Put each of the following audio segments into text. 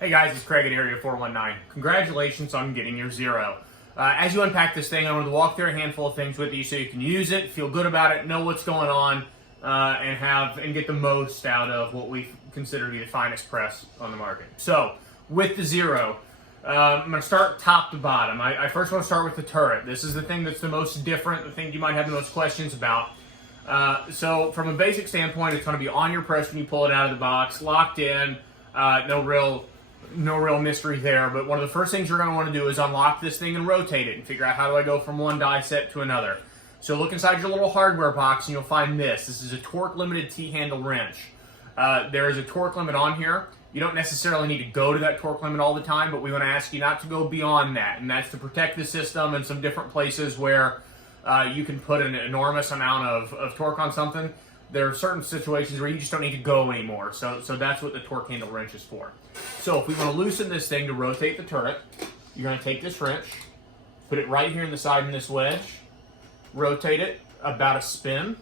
Hey guys, it's Craig at Area 419. Congratulations on getting your zero. As you unpack this thing, I wanted to walk through a handful of things with you so you can use it, feel good about it, know what's going on, and get the most out of what we consider to be the finest press on the market. So, with the zero, I'm going to start top to bottom. I first want to start with the turret. This is the thing that's the most different, the thing you might have the most questions about. So, from a basic standpoint, it's going to be on your press when you pull it out of the box, locked in, no real mystery there, but one of the first things you're going to want to do is unlock this thing and rotate it and figure out how do I go from one die set to another. So look inside your little hardware box and you'll find this. This is a torque limited T-handle wrench. There is a torque limit on here. You don't necessarily need to go to that torque limit all the time, but we want to ask you not to go beyond that, and that's to protect the system in some different places where you can put an enormous amount of torque on something. There are certain situations where you just don't need to go anymore, so that's what the torque handle wrench is for. So if we want to loosen this thing to rotate the turret, you're going to take this wrench, put it right here in the side in this wedge, rotate it about a spin,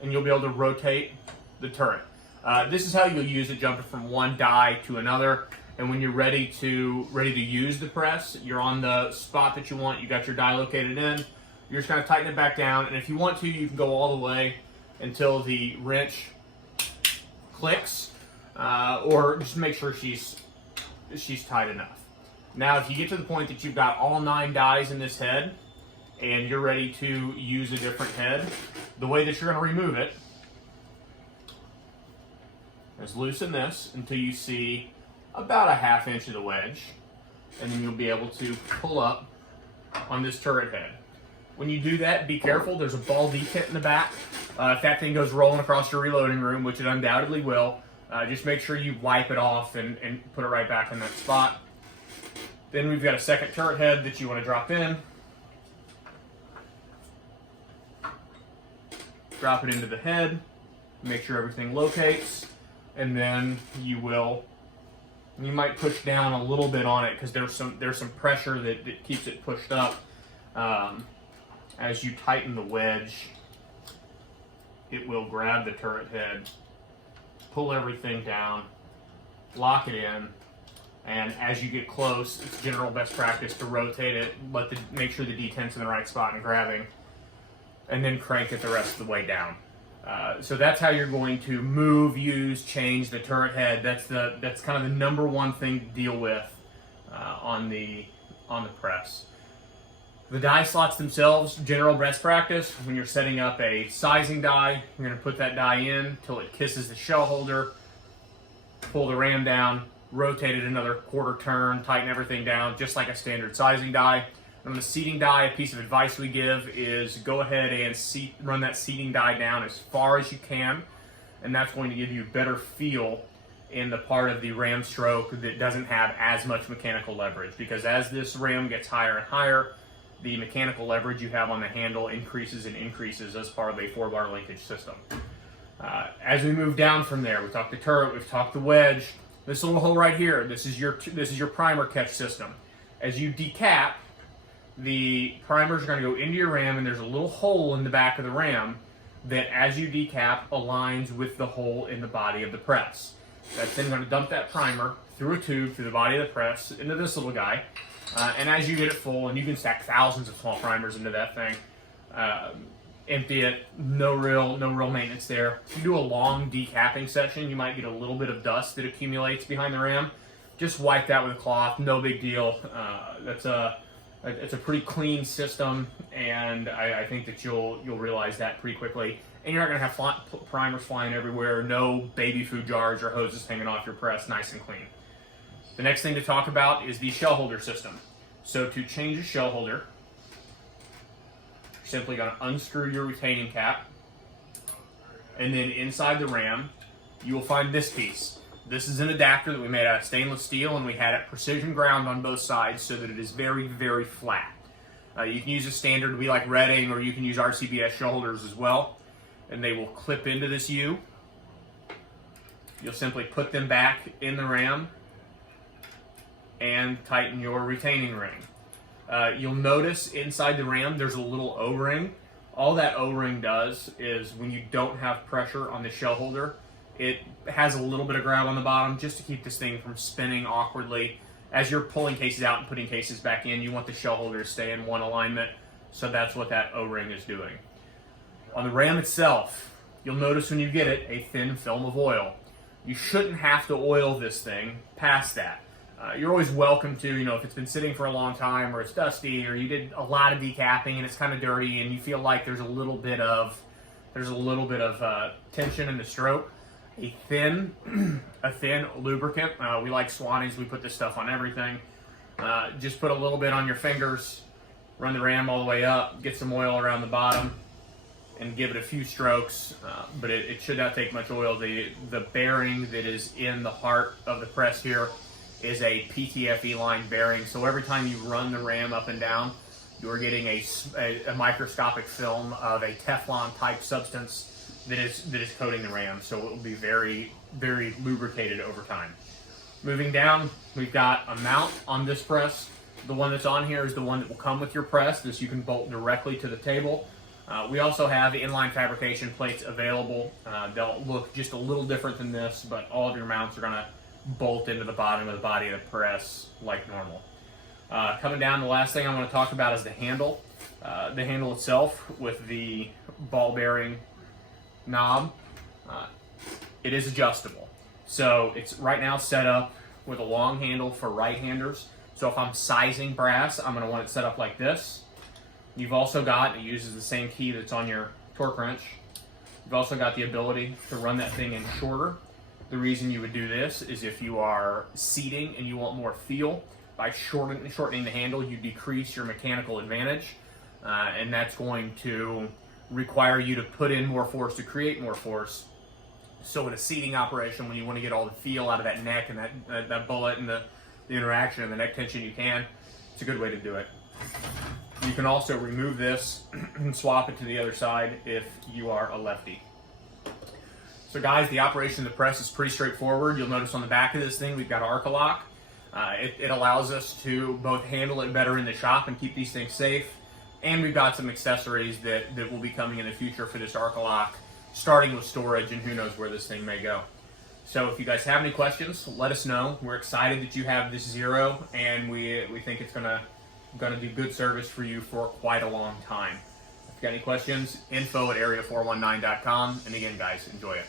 and you'll be able to rotate the turret. This is how you'll use it, jumping from one die to another. And when you're ready to use the press, you're on the spot that you want. You got your die located in. You're just going to tighten it back down, and if you want to, you can go all the way until the wrench clicks, or just make sure she's tight enough. Now, if you get to the point that you've got all 9 dies in this head, and you're ready to use a different head, the way that you're going to remove it is loosen this until you see about a 1/2 inch of the wedge, and then you'll be able to pull up on this turret head. When you do that, be careful. There's a ball V kit in the back. If that thing goes rolling across your reloading room, which it undoubtedly will, just make sure you wipe it off and put it right back in that spot. Then we've got a second turret head that you want to drop in. Drop it into the head. Make sure everything locates. And then you might push down a little bit on it because there's some pressure that keeps it pushed up. As you tighten the wedge, it will grab the turret head, pull everything down, lock it in, and as you get close, it's general best practice to rotate it, make sure the detent's in the right spot and grabbing, and then crank it the rest of the way down. So that's how you're going to move, use, change the turret head. That's kind of the number one thing to deal with on the press. The die slots themselves, general best practice, when you're setting up a sizing die, you're going to put that die in until it kisses the shell holder, pull the ram down, rotate it another 1/4 turn, tighten everything down, just like a standard sizing die. On the seating die, a piece of advice we give is go ahead and run that seating die down as far as you can, and that's going to give you a better feel in the part of the ram stroke that doesn't have as much mechanical leverage, because as this ram gets higher and higher, the mechanical leverage you have on the handle increases and increases as part of a 4-bar linkage system. As we move down from there, we talked the turret, we've talked the wedge. This little hole right here, this is your primer catch system. As you decap, the primers are going to go into your ram, and there's a little hole in the back of the ram that, as you decap, aligns with the hole in the body of the press. That's then going to dump that primer through a tube through the body of the press into this little guy. And as you get it full, and you can stack thousands of small primers into that thing, empty it, no real maintenance there. If you do a long decapping session, you might get a little bit of dust that accumulates behind the ram. Just wipe that with a cloth, no big deal. It's a pretty clean system, and I think that you'll realize that pretty quickly. And you're not going to have primers flying everywhere, no baby food jars or hoses hanging off your press, nice and clean. The next thing to talk about is the shell holder system. So to change a shell holder, you're simply going to unscrew your retaining cap, and then inside the ram, you will find this piece. This is an adapter that we made out of stainless steel, and we had it precision ground on both sides so that it is very, very flat. You can use a standard, be like Redding, or you can use RCBS shell holders as well, and they will clip into this U. You'll simply put them back in the ram and tighten your retaining ring. You'll notice inside the ram there's a little O-ring. All that O-ring does is when you don't have pressure on the shell holder, It has a little bit of grab on the bottom just to keep this thing from spinning awkwardly. As you're pulling cases out and putting cases back in, you want the shell holder to stay in one alignment, so that's what that O-ring is doing. On the ram itself, you'll notice when you get it, a thin film of oil. You shouldn't have to oil this thing past that. You're always welcome to, if it's been sitting for a long time or it's dusty or you did a lot of decapping and it's kind of dirty and you feel like there's a little bit of tension in the stroke. A thin lubricant. We like Swannies. We put this stuff on everything. Just put a little bit on your fingers, run the ram all the way up, get some oil around the bottom, and give it a few strokes. But it should not take much oil. The bearing that is in the heart of the press here is a PTFE line bearing. So every time you run the ram up and down, you are getting a microscopic film of a Teflon type substance that is coating the ram. So it will be very, very lubricated over time. Moving down, we've got a mount on this press. The one that's on here is the one that will come with your press. This you can bolt directly to the table. We also have inline fabrication plates available. They'll look just a little different than this, but all of your mounts are going to bolt into the bottom of the body of the press like normal. Coming down, the last thing I want to talk about is the handle. The handle itself with the ball bearing knob, it is adjustable. So it's right now set up with a long handle for right-handers. So if I'm sizing brass, I'm going to want it set up like this. You've also got, it uses the same key that's on your torque wrench. You've also got the ability to run that thing in shorter. The reason you would do this is if you are seating and you want more feel. By shortening the handle, you decrease your mechanical advantage, and that's going to require you to put in more force to create more force. So in a seating operation, when you want to get all the feel out of that neck and that bullet and the interaction and the neck tension you can, it's a good way to do it. You can also remove this and swap it to the other side if you are a lefty. So guys, the operation of the press is pretty straightforward. You'll notice on the back of this thing, we've got Arc-A-Lock. It allows us to both handle it better in the shop and keep these things safe. And we've got some accessories that will be coming in the future for this Arc-A-Lock, starting with storage, and who knows where this thing may go. So if you guys have any questions, let us know. We're excited that you have this Zero, and we think it's gonna do good service for you for quite a long time. If you got any questions, info@area419.com. And again, guys, enjoy it.